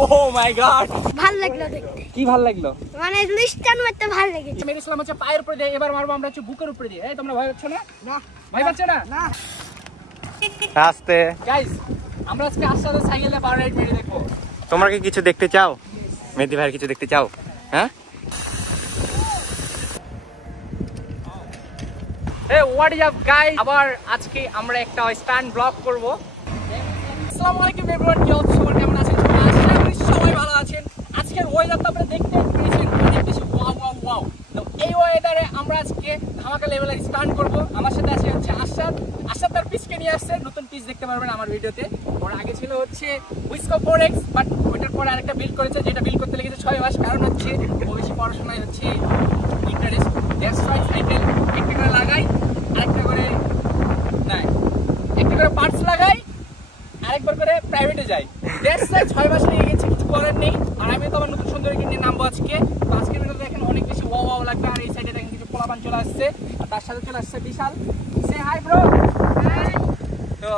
ওহ মাই god, ভালো লাগলো দেখতে। কি ভালো লাগলো? মানে স্টান মারতে ভালো লেগেছে। মেরেছিলাম হচ্ছে পায়ের উপরে দিয়ে, এবার মারবো আমরা হচ্ছে বুকের উপরে দিয়ে। এই তোমরা ভয় পাচ্ছ না? না ভয় পাচ্ছ না? না আস্তে। গাইস আমরা আজকে আসাদে সাইকেলে বার রাইড মেরে দেখবো। তোমরা কি কিছু দেখতে চাও? মেহেদী ভাইয়ের কিছু দেখতে চাও? হ্যাঁ Hey, what is up guys? আবার আজকে আমরা একটা স্ট্যান্ড ব্লগ করব। আসসালামু আলাইকুম एवरीवन, কি অবস্থা? সবাই কেমন আছেন? আশা করি সবাই ভালো আছেন। আজকের ওয়েদারটা আপনারা দেখতে পেয়েছেন, অনেক বেশি ওয়াও। তো এই ওয়েদারে আমরা আজকে ধামাকা লেভেলের স্ট্যান্ড করব। আমার সাথে আছে হচ্ছে আশাদ তার পিচকে নিয়ে আসছে, নতুন পিচ দেখতে পারবেন আমার ভিডিওতে। ওর আগে ছিল হচ্ছে উইসকো 4X, বাট ওইটার পরে আরেকটা বিল্ড করেছে, যেটা বিল্ড করতে লেগেছে 6 মাস। কারণ হচ্ছে ও বেশি পড়াশোনায় হচ্ছে ইন্টারেস্ট, দ্যাটস ওয়াই সাইকেল একটা করে লাগাই, আরেকটা করে নাই, একটা করে পার্টস লাগাই, আরেকবার করে প্রাইভেটে যাই। দ্যাটস ওয়াই 6 মাস লেগে গেছে, কিছু করার নেই। আর আমি তো আমার নতুন সুন্দরী নিয়ে নামবো আজকে। তো আজকের ভিডিওতে দেখেন অনেক বেশি ওয়াও লাগবে। আর এই সাইডে দেখেন কিছু পোলাপান চলে আসছে, আর তার সাথে চলে আসছে বিশাল। সে হাই ব্রো। তো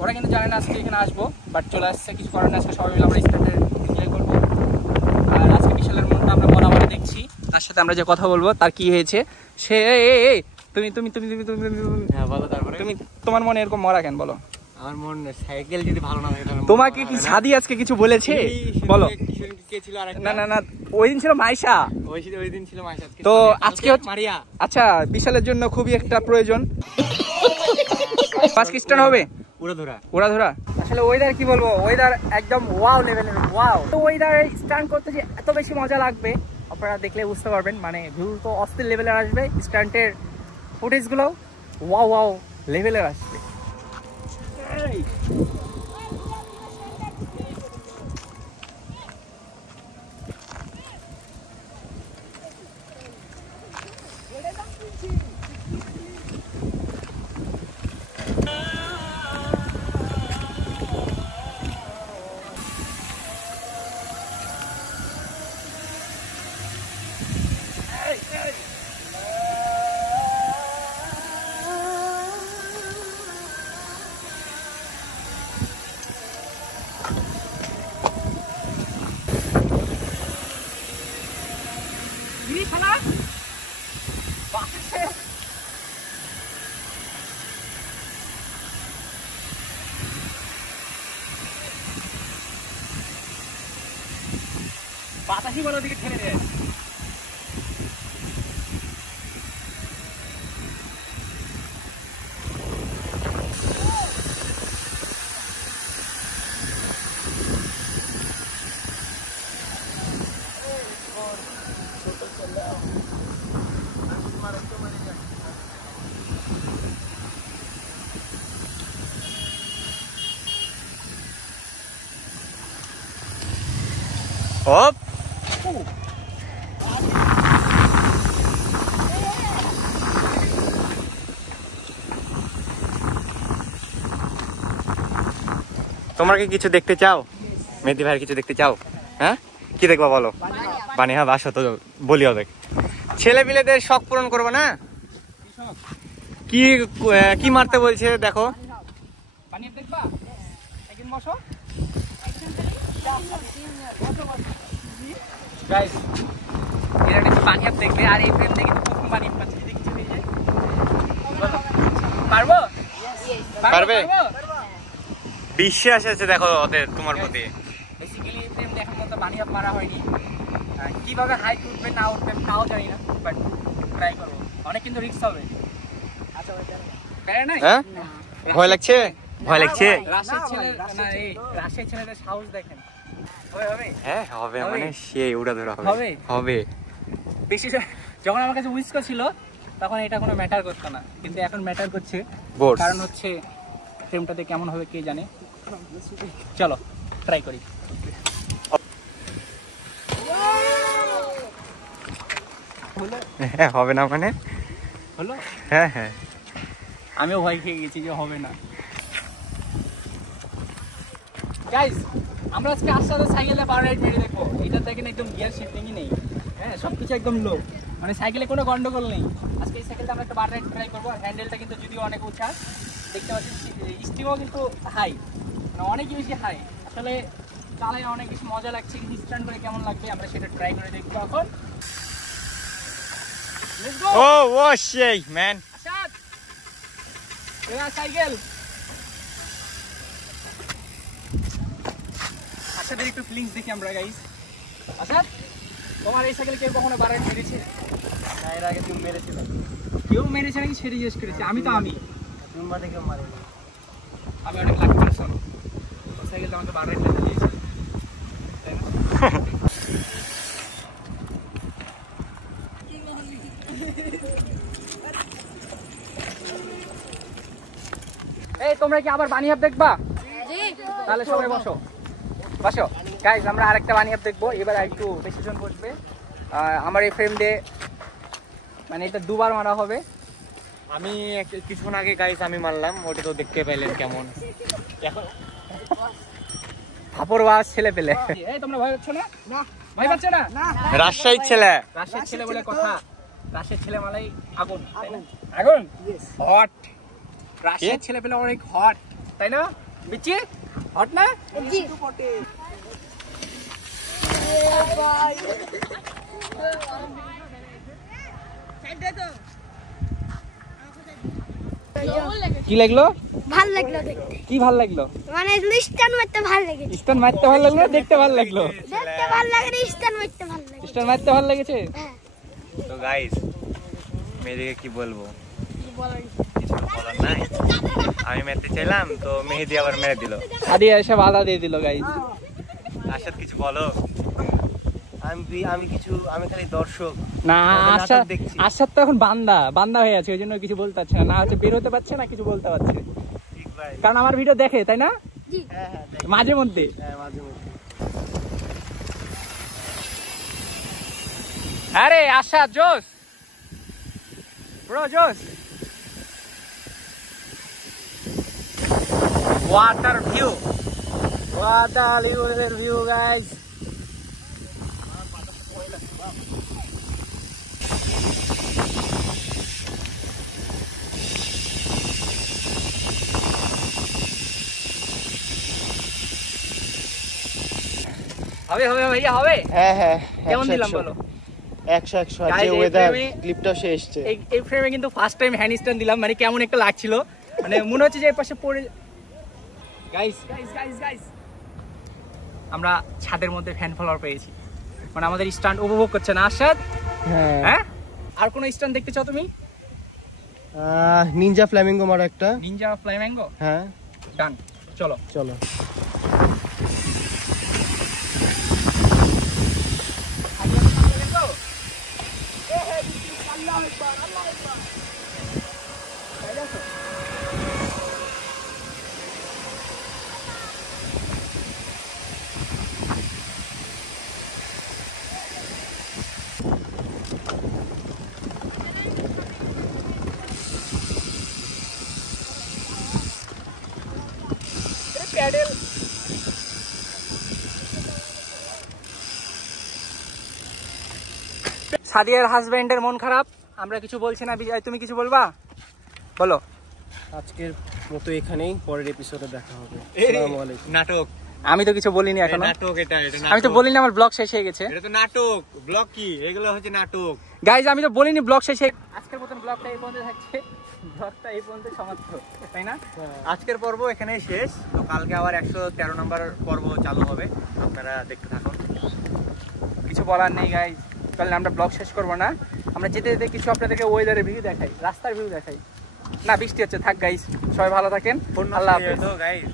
ওরা কিন্তু জানে না আজকে এখানে আসবো, বাট চলে আসছে, কিছু করার না। আজকে সবাই মিলে আমরা স্ট্যান্ডে এনজয় করবো। আর আজকে বিশালের মনটা আমরা বরাবর দেখছি, তার সাথে আমরা যে কথা বলবো তার কি হয়েছে সে তুমি হ্যাঁ বলো। তারপরে তুমি তোমার মনে এরকম মরা কেন বলো? আমার মন সাইকেল যদি ভালো না লাগে তোমাকে কি ছাদি আজকে কিছু বলেছে বলো? কে ছিল? আর না না না, ওই দিন ছিল মাইশা। ওই দিন ছিল মাইশা। তো আজকে মারিয়া। আচ্ছা, বিশালের জন্য খুবই একটা প্রয়োজন। পাঁচ খ্রিস্টান হবে ওরা ধরা। আসলে ওয়েদার কি বলবো, ওয়েদার একদম ওয়াও লেভেলের ওয়াও। তো ওয়েদারে স্টান্ট করতে যে এত বেশি মজা লাগবে আপনারা দেখলে বুঝতে পারবেন। মানে ভিউ তো অস্থির লেভেলের আসবে, স্টান্টের ফুটেজগুলো ওয়াও লেভেলের আসবে। বাতাসি বড় দিকে ঠেলে দেয়। হপ তোমরা কি কিছু দেখতে চাও? মেহেদী ভাইয়ের কিছু দেখতে চাও? হ্যাঁ কি দেখবা বলো? বানিয়া বাসা তো বলি হবে। ছেলে পিলেদের শখ পূরণ করবো না? কি কি মারতে বলছে দেখো। বানিয়ে দেখবা একদিন বসো গাইস, এরা একটু বানিয়ে দেখবে। আর এই ফ্রেম দেখে তো প্রথম বানিয়ে পাচ্ছি, যদি কিছু হয়ে যায় পারবো? পারবে? বিশ্বাস আছে দেখো ওদের তোমার প্রতি। বেসিক্যালি ফ্রেম দেখার মতো বানিয়ে মারা হয়নি। কিভাবে হাইট উঠবে না উঠবে তাও জানি না, বাট ট্রাই করবো। অনেক কিন্তু রিস্ক হবে। আচ্ছা হ্যাঁ ভয় লাগছে? ভয় লাগছে? রাশের ছেলেদের সাহস দেখেন। হ্যাঁ হবে, মানে সেই উড়া ধরা হবে হবে। বেশি যখন আমার কাছে উইসকো ছিল তখন এটা কোনো ম্যাটার করতো না, কিন্তু এখন ম্যাটার করছে। কারণ হচ্ছে ফ্রেমটাতে কেমন হবে কে জানে। চলো ট্রাই করি। হ্যাঁ হবে না মানে হলো? হ্যাঁ আমিও ভয় খেয়ে গেছি যে হবে না। গাইস আমরা আজকে আসাদে সাইকেলে বার রাইড মেরে দেখবো। এটা দেখেন একদম গিয়ার শিফটিংই নেই, হ্যাঁ সবকিছু একদম লো, মানে সাইকেলে কোনো গন্ডগোল নেই। আজকে এই সাইকেলটা আমরা একটা বার রাইড ট্রাই করবো। আর হ্যান্ডেলটা কিন্তু যদিও অনেক উঁচা দেখতে পাচ্ছি, স্টিমও কিন্তু হাই। অনেক বেশি হাই। আসলে চালায় অনেক বেশি মজা লাগছে, কিন্তু স্ট্যান্ড করে কেমন লাগবে আমরা সেটা ট্রাই করে দেখবো এখন। Let's go. ও সেই ম্যান। আসাদ এরা সাইকেল। আসাদের একটু ফিলিংস দেখি আমরা গাইস। আসাদ তোমার এই সাইকেল কেউ কখনো বাড়ায় মেরেছে? না, এর আগে তুমি মেরেছিলে। কেউ মেরেছে নাকি সেটা জিজ্ঞেস করেছে। আমি তুমি বাদে কেউ মারেনি। আমি অনেক লাকি পারসন। সাইকেলটা আমাকে বাড়ায় টেনে দিয়েছে, তাই না? এই তোমরা কি আবার বানি অ্যাপ দেখবা? তাহলে সবাই বসো বসো গাইজ, আমরা আরেকটা বানি অ্যাপ দেখবো। এবার একটু বেশি জন বসবে। আমার এই ফ্রেম দিয়ে মানে এটা দুবার মারা হবে। আমি কিছুক্ষণ আগে গাইস আমি মারলাম, ওটা তো দেখতে পাইলেন কেমন। ফাপড়বাজ ছেলে পেলে। এই তোমরা ভয় পাচ্ছ না? ভয় পাচ্ছ না? রাজশাহীর ছেলে। রাজশাহীর ছেলে বলে কথা। রাজশাহীর ছেলে মালাই আগুন, তাই না? আগুন হট। রাজশাহীর ছেলে পেলে অনেক হট, তাই না? বিচি হট না? জি কি লাগলো? ভাল লাগলো দেখতে, কি ভাল লাগলো? মানে স্টান মারতে ভাল লেগেছে। স্টান মারতে ভালো লাগলো, দেখতে ভালো লাগলো? দেখতে ভাল লাগে, স্টান মারতে ভাল লাগে। স্টান মারতে ভালো লেগেছে। হ্যাঁ তো গাইস মেয়েদিকে কি বলবো, কিছু বলার নাই। আমি মেরতে চাইলাম তো মেহেদি আবার মেরে দিল। আদি এসে বাধা দিয়ে দিল গাইস। আশাদ কিছু বলো। আমি খালি দর্শক। না নাটক আশা, দেখছি। আশার তো এখন বান্দা হয়ে আছে, ওই জন্য কিছু বলতে পারছে না। না হচ্ছে বের হতে পারছে না, কিছু বলতে পারছে। ঠিক ভাই। কারণ আমার ভিডিও দেখে, তাই না? জি হ্যাঁ হ্যাঁ দেখি। মাঝে মধ্যে। হ্যাঁ মাঝে মধ্যে। আরে আশা জোস ব্রো, জোস। Water view, water view guys. হবে হবে ভাইয়া হবে। হ্যাঁ হ্যাঁ। কেমন দিলাম বলো? 100 Guys, যে এই ওয়েদার frame-এ- ক্লিপটাও সে এসছে। এই ফ্রেমে কিন্তু ফার্স্ট টাইম হ্যান্ড স্ট্যান্ড দিলাম, মানে কেমন একটা লাগছিল, মানে মনে হচ্ছে যে এর পাশে পড়ে। গাইস গাইস গাইস গাইস, আমরা ছাদের মধ্যে ফ্যান ফলোয়ার পেয়েছি, মানে আমাদের স্ট্যান্ড উপভোগ করছে না আশাদ? হ্যাঁ। হ্যাঁ, আর কোন স্ট্যান্ড দেখতে চাও তুমি? নিনজা ফ্ল্যামিঙ্গো মারো একটা। নিনজা ফ্ল্যামিঙ্গো, হ্যাঁ ডান, চলো। চলো। প্যাডেল। সাদিয়ার হাজবেন্ডের মন খারাপ, আমরা কিছু বলছি না। বিজয় তুমি কিছু বলবা? বলো। আজকের মতো এখানেই, পরের এপিসোডে দেখা হবে। আসসালামু আলাইকুম। নাটক। আমি তো কিছু বলিনি এখনো। নাটক এটা আমি তো বলিনি আমার ব্লগ শেষ হয়ে গেছে। এটা তো নাটক। ব্লগ কি? এগুলো হচ্ছে নাটক। গাইজ আমি তো বলিনি ব্লগ শেষ হয়ে। আজকের মতন ব্লগটা এই পর্যন্ত থাকছে, ব্লগটা এই পর্যন্ত সমাপ্ত, তাই না? আজকের পর্ব এখানেই শেষ। তো কালকে আবার 113 নম্বর পর্ব চালু হবে, আপনারা দেখতে থাকুন। কিছু বলার নেই গাইজ, তাহলে আমরা ব্লগ শেষ করবো না। আমরা যেতে যেতে কিছু আপনাদেরকে ওয়েদারের ভিউ দেখাই, রাস্তার ভিউ দেখাই। না বৃষ্টি হচ্ছে, থাক গাইজ, সবাই ভালো থাকেন, আল্লাহ হাফেজ। তো গাইস